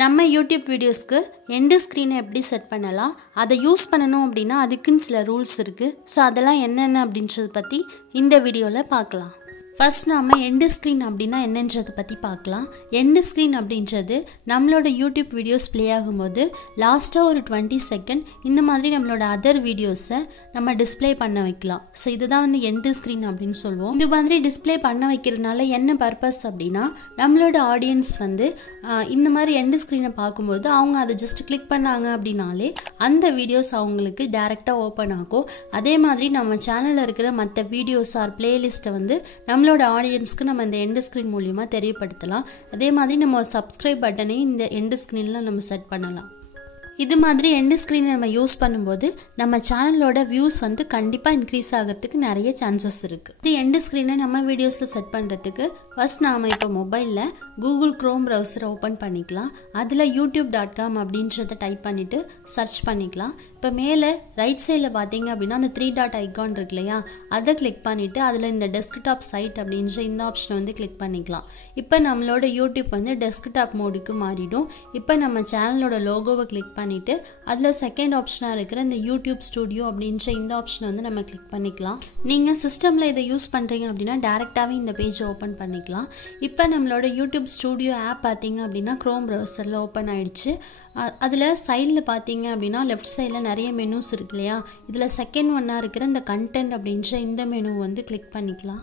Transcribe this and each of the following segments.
நம்ம யூடியூப் வீடியோஸ்க்கு எண்ட் ஸ்க்ரீனை எப்படி செட் பண்ணலாம், அதை யூஸ் பண்ணணும் அப்படின்னா அதுக்குன்னு சில ரூல்ஸ் இருக்குது. ஸோ அதெல்லாம் என்னென்ன அப்படின்றத பற்றி இந்த வீடியோவில் பார்க்கலாம். ஃபர்ஸ்ட் நாம் எண்ட் ஸ்க்ரீன் அப்படின்னா என்னன்றதை பற்றி பார்க்கலாம். எண்ட் ஸ்க்ரீன் அப்படின்றது நம்மளோட யூடியூப் வீடியோஸ் ப்ளே ஆகும்போது லாஸ்ட்டாக ஒரு 20 செகண்ட் இந்த மாதிரி நம்மளோட அதர் வீடியோஸை நம்ம டிஸ்பிளே பண்ண வைக்கலாம். ஸோ இதுதான் வந்து எண்ட் ஸ்க்ரீன் அப்படின்னு சொல்லுவோம். இந்த மாதிரி டிஸ்பிளே பண்ண வைக்கிறதுனால என்ன பர்பஸ் அப்படின்னா, நம்மளோட ஆடியன்ஸ் வந்து இந்த மாதிரி எண்ட் ஸ்க்ரீனை பார்க்கும்போது அவங்க அதை ஜஸ்ட் கிளிக் பண்ணாங்க அப்படின்னாலே அந்த வீடியோஸ் அவங்களுக்கு டைரெக்டாக ஓப்பன் ஆகும். அதே மாதிரி நம்ம சேனலில் இருக்கிற மற்ற வீடியோஸ் ஆர் பிளேலிஸ்ட்டை வந்து நம்மளோட ஆடியன்ஸ்க்கு நம்ம இந்த எண்ட் ஸ்க்ரீன் மூலியமாக தெரியப்படுத்தலாம். அதே மாதிரி நம்ம சப்ஸ்கிரைப் பட்டனை இந்த எண்ட் ஸ்க்ரீனில் நம்ம செட் பண்ணலாம். இது மாதிரி எண்ட் ஸ்க்ரீனை நம்ம யூஸ் பண்ணும்போது நம்ம சேனலோட வியூஸ் வந்து கண்டிப்பாக இன்க்ரீஸ் ஆகிறதுக்கு நிறைய சான்சஸ் இருக்குது. இது எண்ட் ஸ்க்ரீனை நம்ம வீடியோஸில் செட் பண்ணுறதுக்கு ஃபர்ஸ்ட் நாம் இப்போ மொபைலில் கூகுள் க்ரோம் ப்ரௌசரை ஓப்பன் பண்ணிக்கலாம். அதில் youtube.com அப்படின்றத டைப் பண்ணிவிட்டு சர்ச் பண்ணிக்கலாம். இப்போ மேலே ரைட் சைடில் பார்த்தீங்க அப்படின்னா அந்த 3 டாட் ஐக்கான் இருக்கு இல்லையா, அதை கிளிக் பண்ணிவிட்டு அதில் இந்த டெஸ்க்டாப் சைட் அப்படின்ற இந்த ஆப்ஷனை வந்து கிளிக் பண்ணிக்கலாம். இப்போ நம்மளோட யூடியூப் வந்து டெஸ்க்டாப் மோடுக்கு மாறிடும். இப்போ நம்ம சேனலோட லோகோவை கிளிக் பண்ணிட்டு அதில் செகண்ட் ஆப்ஷனாக இருக்கிற இந்த யூடியூப் ஸ்டுடியோ அப்படின்ற இந்த ஆப்ஷனை வந்து நம்ம கிளிக் பண்ணிக்கலாம். நீங்கள் சிஸ்டமில் இதை யூஸ் பண்ணுறீங்க அப்படின்னா டேரெக்டாகவே இந்த பேஜை ஓப்பன் பண்ணிக்கலாம். இப்போ நம்மளோட யூடியூப் ஸ்டுடியோ ஆப் பார்த்தீங்க அப்படின்னா க்ரோம் ப்ரௌசரில் ஓப்பன் ஆயிடுச்சு. அதில் சைடில் பார்த்தீங்க அப்படின்னா லெஃப்ட் சைடில் நிறைய மெனூஸ் இருக்கு இல்லையா, இதில் செகண்ட் ஒன்னாக இருக்கிற இந்த கண்டென்ட் அப்படின்ற இந்த மெனு வந்து கிளிக் பண்ணிக்கலாம்.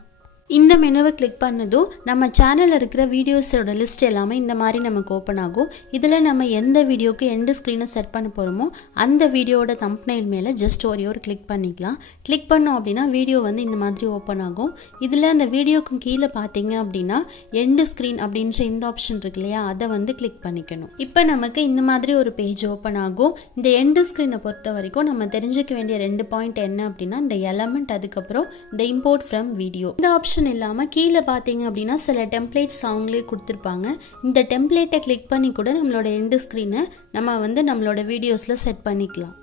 இந்த மெனுவை கிளிக் பண்ணதும் நம்ம சேனலில் இருக்கிற வீடியோஸோட லிஸ்ட் எல்லாமே இந்த மாதிரி நமக்கு ஓப்பன் ஆகும். இதில் நம்ம எந்த வீடியோக்கு எண்ட் ஸ்க்ரீனை செட் பண்ண போகிறோமோ அந்த வீடியோட தம்ப்நெயில் மேலே ஜஸ்ட் ஒரு கிளிக் பண்ணிக்கலாம். கிளிக் பண்ணோம் அப்படின்னா வீடியோ வந்து இந்த மாதிரி ஓப்பன் ஆகும். இதில் அந்த வீடியோக்கு கீழே பார்த்தீங்க அப்படின்னா எண்ட் ஸ்க்ரீன் அப்படின்ற இந்த ஆப்ஷன் இருக்கு இல்லையா, அதை வந்து கிளிக் பண்ணிக்கணும். இப்போ நமக்கு இந்த மாதிரி ஒரு பேஜ் ஓப்பன் ஆகும். இந்த எண்ட் ஸ்க்ரீனை பொறுத்த வரைக்கும் நம்ம தெரிஞ்சுக்க வேண்டிய 2 பாயிண்ட் என்ன அப்படின்னா, இந்த எலமெண்ட், அதுக்கப்புறம் இந்த இம்போர்ட் ஃப்ரம் வீடியோ. இந்த ஆப்ஷன் இல்லாமல் கீழே பார்த்தீங்க அப்படின்னா சில டெம்ப்ளேட்ஸ் அவங்களே கொடுத்துருப்பாங்க. இந்த டெம்ப்ளேட்டை கிளிக் பண்ணி கூட நம்மளோட எண்ட் ஸ்க்ரீனை நம்ம வந்து நம்மளோட வீடியோஸில் செட் பண்ணிக்கலாம்.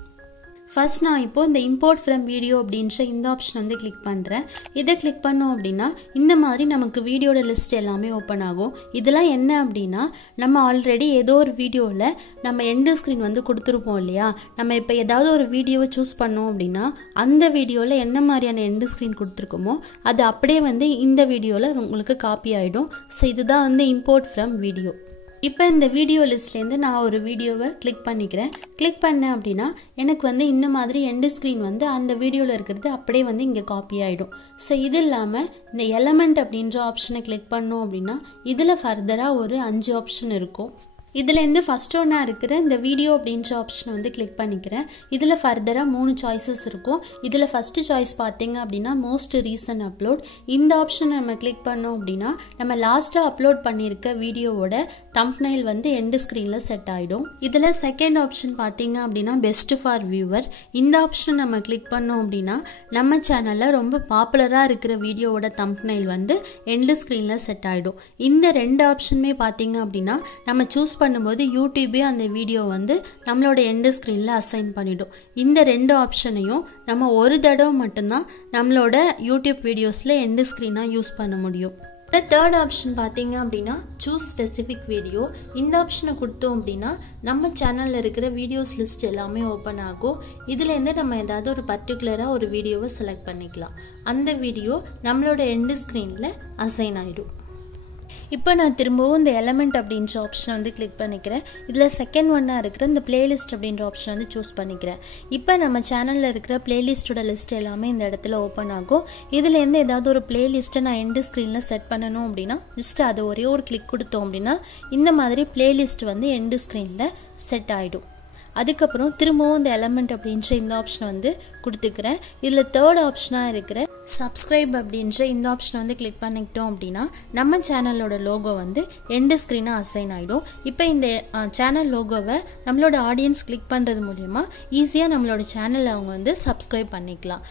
ஃபர்ஸ்ட் நான் இப்போ இந்த இம்போர்ட் ஃப்ரம் வீடியோ அப்படின்ற இந்த ஆப்ஷன் வந்து கிளிக் பண்ணுறேன். இதை கிளிக் பண்ணோம் அப்படின்னா இந்த மாதிரி நமக்கு வீடியோட லிஸ்ட் எல்லாமே ஓப்பன் ஆகும். இதெல்லாம் என்ன அப்படின்னா, நம்ம ஆல்ரெடி ஏதோ ஒரு வீடியோவில் நம்ம எண்ட் ஸ்க்ரீன் வந்து கொடுத்துருப்போம் இல்லையா, நம்ம இப்போ ஏதாவது ஒரு வீடியோவை சூஸ் பண்ணோம் அப்படின்னா அந்த வீடியோவில் என்ன மாதிரியான எண்ட் ஸ்க்ரீன் கொடுத்துருக்கோமோ அது அப்படியே வந்து இந்த வீடியோவில் உங்களுக்கு காப்பி ஆகிடும். ஸோ இதுதான் வந்து இம்போர்ட் ஃப்ரம் வீடியோ. இப்போ இந்த வீடியோ லிஸ்ட்லேருந்து நான் ஒரு வீடியோவை கிளிக் பண்ணிக்கிறேன். கிளிக் பண்ணேன் அப்படின்னா எனக்கு வந்து இந்த மாதிரி எண்ட் ஸ்க்ரீன் வந்து அந்த வீடியோவில் இருக்கிறது அப்படியே வந்து இங்கே காப்பி ஆகிடும். ஸோ இது இல்லாமல் இந்த எலமெண்ட் அப்படின்ற ஆப்ஷனை கிளிக் பண்ணோம் அப்படின்னா இதில் ஃபர்தராக ஒரு 5 ஆப்ஷன் இருக்கும். இதுலேருந்து ஃபர்ஸ்ட் ஒன்றா இருக்கிற இந்த வீடியோ அப்படின்ற ஆப்ஷனை வந்து கிளிக் பண்ணிக்கிறேன். இதில் ஃபர்தராக 3 சாய்ஸஸ் இருக்கும். இதில் ஃபஸ்ட்டு சாய்ஸ் பார்த்தீங்க அப்படின்னா மோஸ்ட் ரீசன்ட் அப்லோட். இந்த ஆப்ஷனை நம்ம கிளிக் பண்ணோம் அப்படின்னா நம்ம லாஸ்ட்டாக அப்லோட் பண்ணியிருக்க வீடியோவோட தம்ப்நெயில் வந்து எண்ட் ஸ்க்ரீனில் செட் ஆகிடும். இதில் செகண்ட் ஆப்ஷன் பார்த்தீங்க அப்படின்னா பெஸ்ட் ஃபார் வியூவர். இந்த ஆப்ஷனை நம்ம கிளிக் பண்ணோம் அப்படின்னா நம்ம சேனலில் ரொம்ப பாப்புலராக இருக்கிற வீடியோவோட தம்ப்நெயில் வந்து எண்ட் ஸ்க்ரீனில் செட் ஆகிடும். இந்த 2 ஆப்ஷனுமே பார்த்தீங்க அப்படின்னா நம்ம சூஸ் பண்ணும்போது யூடியூபே அந்த வீடியோ வந்து நம்மளோட எண்ட் ஸ்க்ரீனில் அசைன் பண்ணிடும். இந்த 2 ஆப்ஷனையும் நம்ம ஒரு தடவை மட்டும்தான் நம்மளோட யூடியூப் வீடியோஸில் எண்ட் ஸ்க்ரீனாக யூஸ் பண்ண முடியும். தேர்ட் ஆப்ஷன் பார்த்தீங்க அப்படின்னா சூஸ் ஸ்பெசிஃபிக் வீடியோ. இந்த ஆப்ஷனை கொடுத்தோம் அப்படின்னா நம்ம சேனலில் இருக்கிற வீடியோஸ் லிஸ்ட் எல்லாமே ஓப்பன் ஆகும். இதுலேருந்து நம்ம ஏதாவது ஒரு பர்டிகுலராக ஒரு வீடியோவை செலக்ட் பண்ணிக்கலாம். அந்த வீடியோ நம்மளோட எண்ட் ஸ்க்ரீனில் அசைன் ஆகிடும். இப்போ நான் திரும்பவும் இந்த எலமெண்ட் அப்படின்ற ஆப்ஷனை வந்து கிளிக் பண்ணிக்கிறேன். இதில் செகண்ட் ஒன்னாக இருக்கிற இந்த பிளேலிஸ்ட் அப்படின்ற ஆப்ஷனை வந்து சூஸ் பண்ணிக்கிறேன். இப்போ நம்ம சேனலில் இருக்கிற பிளேலிஸ்ட்டோட லிஸ்ட் எல்லாமே இந்த இடத்துல ஓப்பன் ஆகும். இதுலேருந்து ஏதாவது ஒரு பிளேலிஸ்ட்டை நான் எண்ட் ஸ்க்ரீனில் செட் பண்ணணும் அப்படின்னா ஜஸ்ட் அதை ஒரே ஒரு கிளிக் கொடுத்தோம் அப்படின்னா இந்த மாதிரி பிளேலிஸ்ட் வந்து எண்ட் ஸ்க்ரீனில் செட் ஆகிடும். அதுக்கப்புறம் திரும்பவும் இந்த எலமெண்ட் அப்படின்ற இந்த ஆப்ஷனை வந்து கொடுத்துக்கிறேன். இதில் தேர்ட் ஆப்ஷனாக இருக்கிற சப்ஸ்கிரைப் அப்படின்ற இந்த ஆப்ஷனை வந்து கிளிக் பண்ணிக்கிட்டோம் அப்படின்னா நம்ம சேனலோட லோகோ வந்து எண்ட் ஸ்க்ரீனாக அசைன் ஆகிடும். இப்போ இந்த சேனல் லோகோவை நம்மளோட ஆடியன்ஸ் கிளிக் பண்ணுறது மூலமா ஈஸியாக நம்மளோட சேனலை அவங்க வந்து சப்ஸ்கிரைப் பண்ணிக்கலாம்.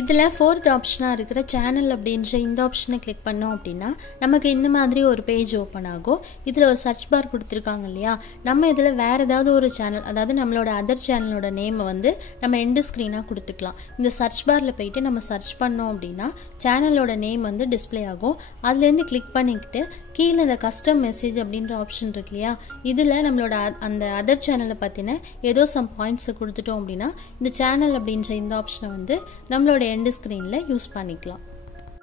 இதில் 4th ஆப்ஷனாக இருக்கிற சேனல் அப்படின்ற இந்த ஆப்ஷனை கிளிக் பண்ணோம் அப்படின்னா நமக்கு இந்த மாதிரி ஒரு பேஜ் ஓப்பன் ஆகும். இதில் ஒரு சர்ச் பார் கொடுத்துருக்காங்க இல்லையா, நம்ம இதில் வேறு ஏதாவது ஒரு சேனல், அதாவது நம்மளோட அதர் சேனலோட நேமை வந்து நம்ம எண்டு ஸ்க்ரீனாக கொடுத்துக்கலாம். இந்த சர்ச் பாரில் போயிட்டு நம்ம சர்ச் பண்ணோம் அப்படின்னா சேனலோட நேம் வந்து டிஸ்பிளே ஆகும். அதுலேருந்து கிளிக் பண்ணிக்கிட்டு கீழே இந்த கஸ்டம் மெசேஜ் அப்படின்ற ஆப்ஷன் இருக்கு இல்லையா, இதில் நம்மளோட அந்த அதர் சேனலை பற்றின ஏதோ சம் பாயிண்ட்ஸை கொடுத்துட்டோம் அப்படின்னா இந்த சேனல் அப்படின்ற இந்த ஆப்ஷனை வந்து நம்மளோட எண்ட் ஸ்க்ரீனில் யூஸ் பண்ணிக்கலாம்.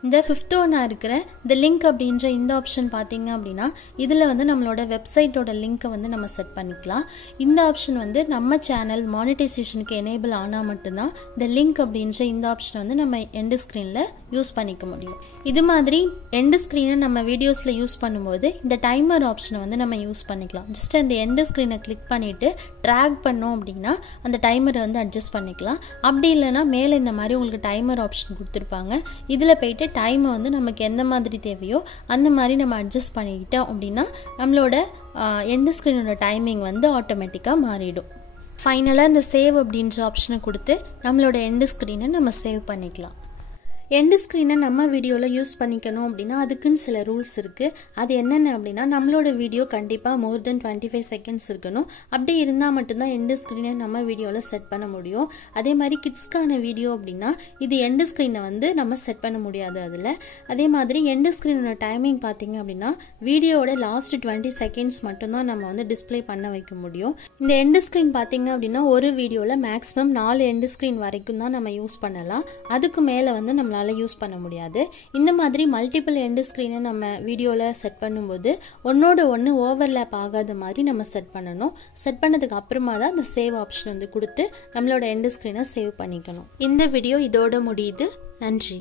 இந்த 5th ஒன்னாக இருக்கிற இந்த லிங்க் அப்படின்ற இந்த ஆப்ஷன் பார்த்தீங்க அப்படின்னா இதில் வந்து நம்மளோட வெப்சைட்டோட லிங்க்கை வந்து நம்ம செட் பண்ணிக்கலாம். இந்த ஆப்ஷன் வந்து நம்ம சேனல் மானிட்டைசேஷனுக்கு எனேபிள் ஆனால் மட்டும்தான் இந்த லிங்க் அப்படின்ற இந்த ஆப்ஷன் வந்து நம்ம எண்டு ஸ்க்ரீனில் யூஸ் பண்ணிக்க முடியும். இது மாதிரி எண்டு ஸ்க்ரீனை நம்ம வீடியோஸில் யூஸ் பண்ணும்போது இந்த டைமர் ஆப்ஷனை வந்து நம்ம யூஸ் பண்ணிக்கலாம். ஜஸ்ட் அந்த எண்டு ஸ்க்ரீனை கிளிக் பண்ணிவிட்டு ட்ராக் பண்ணோம் அப்படின்னா அந்த டைமரை வந்து அட்ஜஸ்ட் பண்ணிக்கலாம். அப்படி இல்லைனா மேலே இந்த மாதிரி உங்களுக்கு டைமர் ஆப்ஷன் கொடுத்துருப்பாங்க. இதில் போயிட்டு டைமை வந்து நமக்கு எந்த மாதிரி தேவையோ அந்த மாதிரி நம்ம அட்ஜஸ்ட் பண்ணிக்கிட்டோம் அப்படின்னா நம்மளோட எண்டு ஸ்க்ரீனோட டைமிங் வந்து ஆட்டோமேட்டிக்காக மாறிடும். ஃபைனலாக இந்த சேவ் அப்படின்ற ஆப்ஷனை கொடுத்து நம்மளோட எண்டு ஸ்க்ரீனை நம்ம சேவ் பண்ணிக்கலாம். எண்டு ஸ்க்ரீனை நம்ம வீடியோவில் யூஸ் பண்ணிக்கணும் அப்படின்னா அதுக்குன்னு சில ரூல்ஸ் இருக்குது. அது என்னென்ன அப்படின்னா நம்மளோட வீடியோ கண்டிப்பாக மோர் தென் 25 செகண்ட்ஸ் இருக்கணும். அப்படி இருந்தால் மட்டும்தான் எண்டு ஸ்க்ரீனை நம்ம வீடியோவில் செட் பண்ண முடியும். அதே மாதிரி கிட்ஸ்க்கான வீடியோ அப்படின்னா இது எண்டு ஸ்க்ரீனை வந்து நம்ம செட் பண்ண முடியாது அதில். அதே மாதிரி எண்டு ஸ்க்ரீனோட டைமிங் பார்த்தீங்க அப்படின்னா வீடியோவோட லாஸ்ட் 20 செகண்ட்ஸ் மட்டும்தான் நம்ம வந்து டிஸ்பிளே பண்ண வைக்க முடியும். இந்த எண்டு ஸ்க்ரீன் பார்த்தீங்க அப்படின்னா ஒரு வீடியோவில் மேக்ஸிமம் 4 எண்டு ஸ்க்ரீன் வரைக்கும் தான் நம்ம யூஸ் பண்ணலாம். அதுக்கு மேலே வந்து நம்ம யூஸ் பண்ண முடியாது. இந்த மாதிரி மல்டிபிள் எண்டு ஸ்க்ரீனை நம்ம வீடியோவில் செட் பண்ணும்போது ஒன்னோட ஒன்று ஓவர்லேப் ஆகாத மாதிரி நம்ம செட் பண்ணணும். செட் பண்ணதுக்கு அப்புறமா தான் அந்த சேவ் ஆப்ஷன் வந்து கொடுத்து நம்மளோட எண்டு ஸ்க்ரீனை சேவ் பண்ணிக்கணும். இந்த வீடியோ இதோட முடியுது. நன்றி.